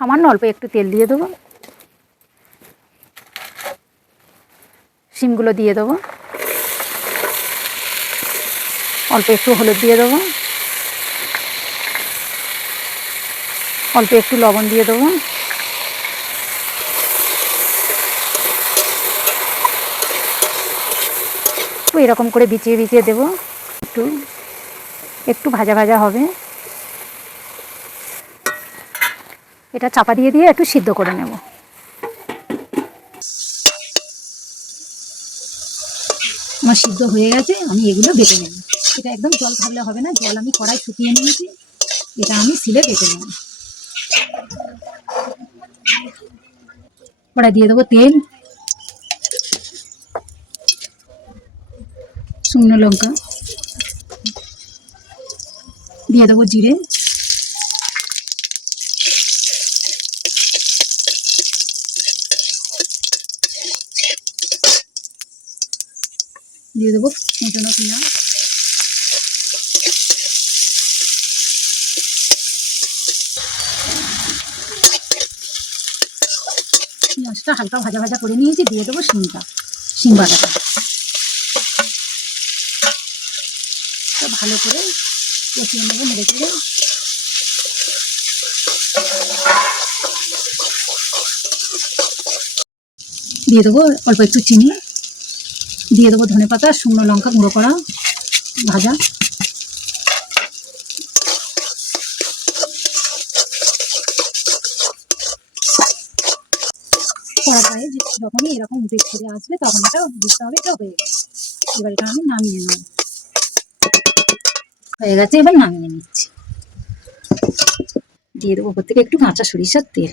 সামান্য অল্প একটু তেল দিয়ে দেবো, শিমগুলো দিয়ে দেবো, অল্প একটু হলুদ দিয়ে দেবো, অল্প একটু লবণ দিয়ে দেবো, এরকম করে বিছিয়ে বিছিয়ে দেবো। একটু একটু ভাজা ভাজা হবে, এটা চাপা দিয়ে দিয়ে একটু সিদ্ধ করে নেব। আমার সিদ্ধ হয়ে গেছে, আমি এগুলো বেটে নেব। এটা একদম জল থাকলে হবে না, জল আমি কড়াই শুকিয়ে নিয়েছি, এটা আমি শিলে বেটে নেব। কড়াই দিয়ে দেবো তেল, শুকনো লঙ্কা দিয়ে দেবো, জিরে, দিয়ে দেবো কুচানো পেঁয়াজ, পেঁয়াজটা হালকা ভাজা ভাজা করে নিয়েছি, দিয়ে দেবো শিম বাটাটা। ভালো করে কষিয়ে নেবো নেড়ে চেড়ে। দিয়ে দেবো অল্প একটু চিনি, দিয়ে দেবো ধনেপাতা, শুকনো লঙ্কা গুঁড়ো করা ভাজা, কড়া গায়ে যখনই এরকম উঠে ছেড়ে আসবে তখন এটা বুঝতে হবে এটা হয়ে গেছে। এবার এটা আমি নামিয়ে নেব। হয়ে গেছে, এবার নামিয়ে নিচ্ছি। দিয়ে দেবো ওপর থেকে একটু কাঁচা সরিষার তেল।